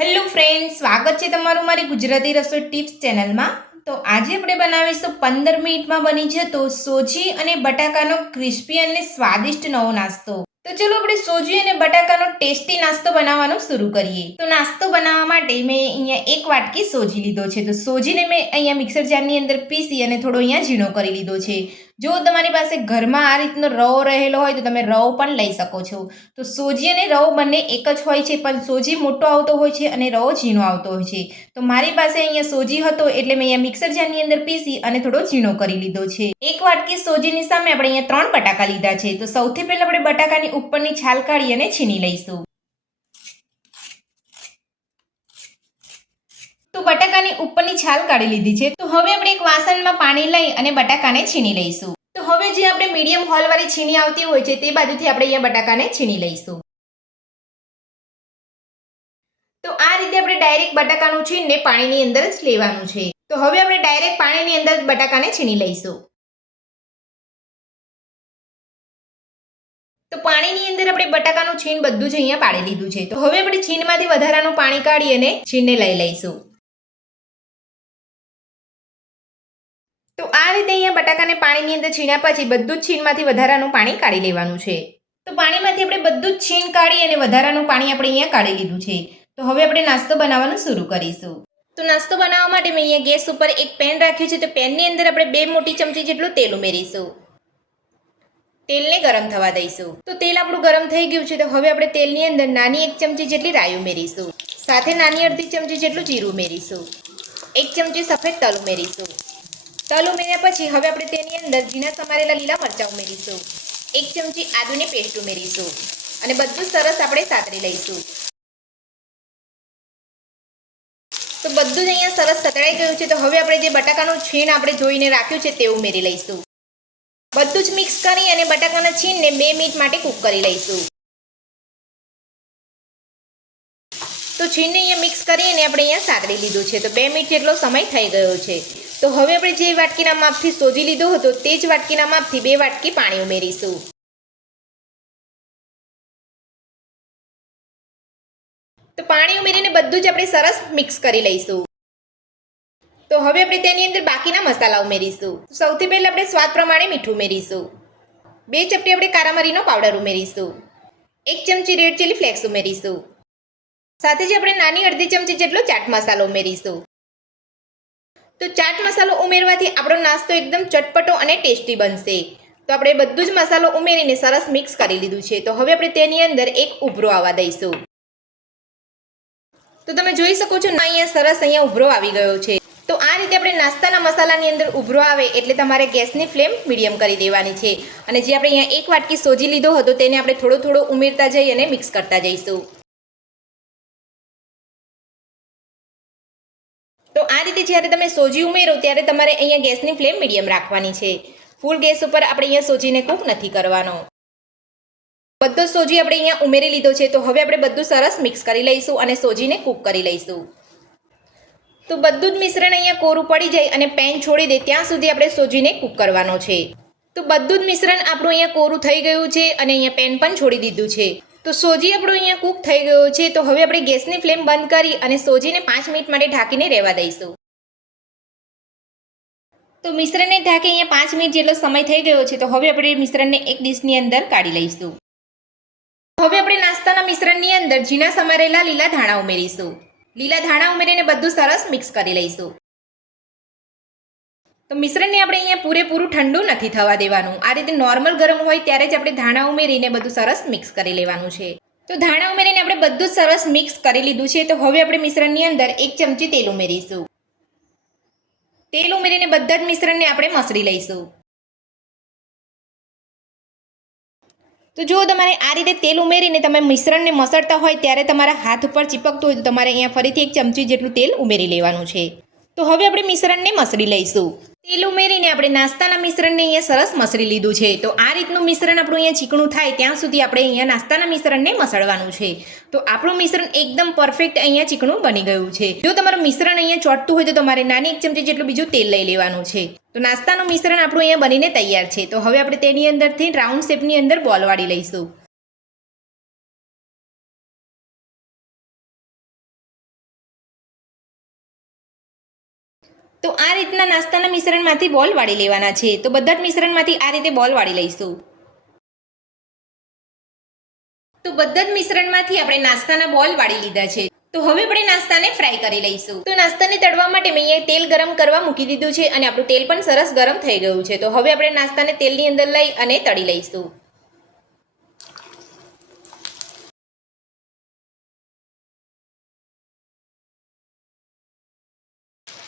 Hello friend, સ્વાગત છે તમારું મારી ગુજરાતી રસોઈ ટિપ્સ ચેનલમાં. તો આજે આપણે બનાવીશું 15 મિનિટમાં બની જતો સોજી અને બટાકાનો ક્રિસ્પી અને સ્વાદિષ્ટ નવો નાસ્તો. તો ચલો આપણે સોજી અને બટાકાનો ટેસ્ટી નાસ્તો બનાવવાનું શરૂ કરીએ. તો નાસ્તો બનાવવા માટે મેં અહીંયા એક વાટકી સોજી લીધો છે. તો સોજીને મેં અહીંયા મિક્સર જારની અંદર પીસી અને થોડો અહીંયા ઝીણો કરી લીધો છે. જો તમારી પાસે ઘરમાં આ રીતનો રવો રહેલો હોય તો તમે રવો પણ લઈ શકો છો. તો સોજી અને રવો બંને એક જ હોય છે, પણ સોજી મોટો આવતો હોય છે અને રવો ઝીણો આવતો હોય છે. તો મારી પાસે અહીંયા સોજી હતો એટલે મેં અહીંયા મિક્સર જારની અંદર પીસી અને થોડો ઝીણો કરી લીધો છે. એક વાટકી સોજીની સામે આપણે અહીંયા 3 બટાકા લીધા છે. તો સૌથી પહેલા આપણે બટાકાની ઉપરની છાલ કાઢી અને છીની લઈશું. તો બટાકાની ઉપરની છાલ કાઢી લીધી છે. તો હવે આપણે એક વાસણમાં પાણી લઈ અને બટાકાને છીની લઈશું. તો હવે જે આપણે મીડિયમ હોલવાળી છીની આવતી હોય છે તે બાજુથી આપણે અહીંયા બટાકાને છીની લઈશું. તો આ રીતે આપણે ડાયરેક્ટ બટાકાનું છીનને પાણીની અંદર જ લેવાનું છે. તો હવે આપણે ડાયરેક્ટ પાણીની અંદર જ બટાકાને છીની લઈશું. તો પાણીની અંદર આપણે બટાકાનું છીન બધું જ અહીંયા પાડી લીધું છે. તો હવે આપણે છીનમાંથી વધારાનું પાણી કાઢી અને છીનને લઈ લઈશું. તો આ રીતે અહીંયા બટાકાને પાણીની અંદર છીણ્યા પછી બધું જ છીનમાંથી વધારાનું પાણી કાઢી લેવાનું છે. તો પાણીમાંથી આપણે બધું જ છીન કાઢી અને વધારાનું પાણી આપણે અહીંયા કાઢી લીધું છે. તો હવે આપણે નાસ્તો બનાવવાનું શરૂ કરીશું. તો નાસ્તો બનાવવા માટે મેં અહીંયા ગેસ ઉપર એક પેન રાખ્યું છે. તો પેનની અંદર આપણે 2 મોટી ચમચી જેટલું તેલ ઉમેરીશું. તેલને ગરમ થવા દઈશું. તો તેલ આપણું ગરમ થઈ ગયું છે. તો હવે આપણે તેલની અંદર નાની 1 ચમચી જેટલી રાઈ ઉમેરીશું. સાથે નાની અડધી ચમચી જેટલું જીરું ઉમેરીશું. 1 ચમચી સફેદ તલ ઉમેરીશું. તલ ઉમેર્યા પછી હવે આપણે તેની અંદર ઝીણા સમારેલા લીલા મરચાં ઉમેરીશું. 1 ચમચી આદુની પેસ્ટ ઉમેરીશું અને બધું સરસ આપણે સાતરી લઈશું. તો બધું જ અહીંયા સરસ સતળાઈ ગયું છે. તો હવે આપણે જે બટાકાનું છીણ આપણે ધોઈને રાખ્યું છે તે ઉમેરી લઈશું. બધું જ મિક્સ કરી અને બટાકાના છીણને 2 મિનિટ માટે કૂક કરી લઈશું. તો છીણને અહીંયા મિક્સ કરીને આપણે અહીંયા સાતરી લીધું છે. તો 2 મિનિટ જેટલો સમય થઈ ગયો છે. તો હવે આપણે જે વાટકીના માપથી સોજી લીધો હતો તે જ વાટકીના માપથી 2 વાટકી પાણી ઉમેરીશું. તો પાણી ઉમેરીને બધું જ આપણે સરસ મિક્સ કરી લઈશું. તો હવે આપણે તેની અંદર બાકીના મસાલા ઉમેરીશું. સૌથી પહેલા આપણે સ્વાદ પ્રમાણે મીઠું ઉમેરીશું. 2 ચપટી આપણે કારા મરીનો પાવડર ઉમેરીશું. 1 ચમચી રેડ ચીલી ફ્લેક્સ ઉમેરીશું. સાથે જ આપણે નાની અડધી ચમચી જેટલો ચાટ મસાલો ઉમેરીશું. તો ચાટ મસાલો ઉમેરવાથી આપણો નાસ્તો એકદમ ચટપટો અને ટેસ્ટી બનશે. તો આપણે બધું જ મસાલો ઉમેરીને સરસ મિક્સ કરી લીધું છે. તો હવે આપણે તેની અંદર એક ઉભરો આવવા દઈશું. તો તમે જોઈ શકો છો અહીંયા સરસ ઉભરો આવી ગયો છે. તો આ રીતે આપણે નાસ્તાના મસાલાની અંદર ઉભરો આવે એટલે તમારે ગેસની ફ્લેમ મીડિયમ કરી દેવાની છે. અને જે આપણે અહીંયા એક વાટકી સોજી લીધો હતો તેને આપણે થોડો થોડો ઉમેરતા જઈ અને મિક્સ કરતા જઈશું. તો આ રીતે જ્યારે તમે સોજી ઉમેરો ત્યારે તમારે અહીંયા ગેસની ફ્લેમ મીડિયમ રાખવાની છે. ફૂલ ગેસ ઉપર આપણે અહીંયા સોજીને કૂક નથી કરવાનો. બધો સોજી આપણે અહીંયા ઉમેરી લીધો છે. તો હવે આપણે બધું સરસ મિક્સ કરી લઈશું અને સોજીને કૂક કરી લઈશું. તો બધું જ મિશ્રણ અહીંયા કોરું પડી જાય અને પેન છોડી દે ત્યાં સુધી આપણે સોજીને કૂક કરવાનો છે. તો બધું જ મિશ્રણ આપણું અહીંયા કોરું થઈ ગયું છે અને અહીંયા પેન પણ છોડી દીધું છે. તો સોજી આપણું અહીંયા કૂક થઈ ગયો છે. તો હવે આપણે ગેસની ફ્લેમ બંધ કરી અને સોજીને 5 મિનિટ માટે ઢાંકીને રહેવા દઈશું. તો મિશ્રણને ઢાંકી અહીંયા 5 મિનિટ જેટલો સમય થઈ ગયો છે. તો હવે આપણે મિશ્રણને એક ડીશની અંદર કાઢી લઈશું. હવે આપણે નાસ્તાના મિશ્રણની અંદર ઝીણા સમારેલા લીલા ધાણા ઉમેરીશું. લીલા ધાણા ઉમેરીને બધું સરસ મિક્સ કરી લઈશું. તો મિશ્રણને આપણે અહીંયા પૂરેપૂરું ઠંડુ નથી થવા દેવાનું. આ રીતે નોર્મલ ગરમ હોય ત્યારે જ આપણે ધાણા ઉમેરીને બધું સરસ મિક્સ કરી લેવાનું છે. તો ધાણા ઉમેરીને આપણે બધું સરસ મિક્સ કરી લીધું છે. તો હવે આપણે મિશ્રણની અંદર 1 ચમચી તેલ ઉમેરીશું. તેલ ઉમેરીને બધા જ મિશ્રણને આપણે મસળી લઈશું. તો જો તમારે આ રીતે તેલ ઉમેરીને તમે મિશ્રણને મસળતા હોય ત્યારે તમારા હાથ ઉપર ચીપકતું હોય તો તમારે અહીંયા ફરીથી 1 ચમચી જેટલું તેલ ઉમેરી લેવાનું છે. તો હવે આપણે મિશ્રણને મસળી લઈશું. તેલ ઉમેરીને આપણે નાસ્તાના મિશ્રણને અહીંયા સરસ મસળી લીધું છે. તો આ રીતનું મિશ્રણ આપણું અહીંયા ચીકણું થાય ત્યાં સુધી આપણે અહીંયા નાસ્તાના મિશ્રણને મસળવાનું છે. તો આપણું મિશ્રણ એકદમ પરફેક્ટ અહીંયા ચીકણું બની ગયું છે. જો તમારું મિશ્રણ અહીંયા ચોટતું હોય તો તમારે નાની 1 ચમચી જેટલું બીજું તેલ લઈ લેવાનું છે. તો નાસ્તાનું મિશ્રણ આપણું અહીંયા બનીને તૈયાર છે. તો હવે આપણે તેની અંદરથી રાઉન્ડ શેપની અંદર બોલ વાળી લઈશું. તો આ રીતના નાસ્તાના મિશ્રણમાંથી બોલ વાળી લેવાના છે. તો બધા જ મિશ્રણમાંથી આ રીતે બોલ વાળી લઈશું. તો બધા જ મિશ્રણમાંથી આપણે નાસ્તાના બોલ વાળી લીધા છે. તો હવે આપણે નાસ્તાને ફ્રાય કરી લઈશું. તો નાસ્તાને તળવા માટે મેં અહીંયા તેલ ગરમ કરવા મૂકી દીધું છે અને આપણું તેલ પણ સરસ ગરમ થઈ ગયું છે. તો હવે આપણે નાસ્તાને તેલની અંદર લઈ અને તળી લઈશું.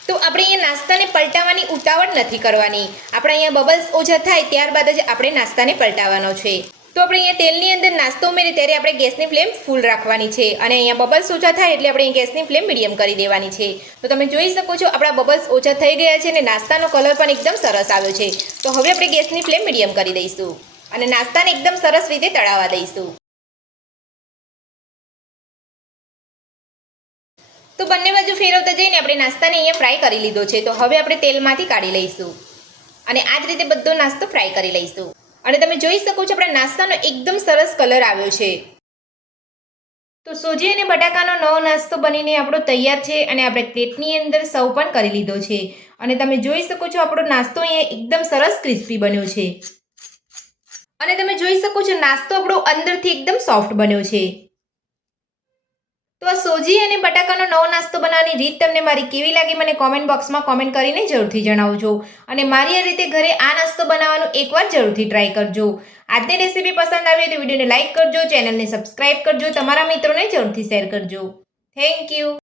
તો આપણે અહીંયા નાસ્તાને પલટાવવાની ઉતાવળ નથી કરવાની. આપણે અહીંયા બબલ્સ ઓછા થાય ત્યારબાદ જ આપણે નાસ્તાને પલટાવવાનો છે. તો આપણે અહીંયા તેલની અંદર નાસ્તો ઉમેરી ત્યારે આપણે ગેસની ફ્લેમ ફૂલ રાખવાની છે અને અહીંયા બબલ્સ ઓછા થાય એટલે આપણે ગેસની ફ્લેમ મીડિયમ કરી દેવાની છે. તો તમે જોઈ શકો છો આપણા બબલ્સ ઓછા થઈ ગયા છે અને નાસ્તાનો કલર પણ એકદમ સરસ આવ્યો છે. તો હવે આપણે ગેસની ફ્લેમ મીડિયમ કરી દઈશું અને નાસ્તાને એકદમ સરસ રીતે તળાવવા દઈશું. તો બંને બાજુ ફેરવતા જઈને આપણે નાસ્તાને અહીંયા ફ્રાય કરી લીધો છે. તો હવે આપણે તેલમાંથી કાઢી લઈશું અને આ જ રીતે બધો નાસ્તો ફ્રાય કરી લઈશું. અને તમે જોઈ શકો છો આપણા નાસ્તાનો એકદમ સરસ કલર આવ્યો છે. તો સોજી અને બટાકાનો નવો નાસ્તો બનીને આપણો તૈયાર છે અને આપણે પ્લેટની અંદર સર્વ પણ કરી લીધો છે. અને તમે જોઈ શકો છો આપણો નાસ્તો અહીંયા એકદમ સરસ ક્રિસ્પી બન્યો છે અને તમે જોઈ શકો છો નાસ્તો આપણો અંદરથી એકદમ સોફ્ટ બન્યો છે. તો આ સોજી અને બટાકાનો નવો નાસ્તો બનાવવાની રીત તમને મારી કેવી લાગી મને કોમેન્ટ બોક્સમાં કોમેન્ટ કરીને જરૂરથી જણાવજો. અને મારી આ રીતે ઘરે આ નાસ્તો બનાવવાનું એકવાર જરૂરથી ટ્રાય કરજો. આજની રેસીપી પસંદ આવી તો વિડીયોને લાઇક કરજો, ચેનલને સબસ્ક્રાઇબ કરજો, તમારા મિત્રોને જરૂરથી શેર કરજો. Thank you.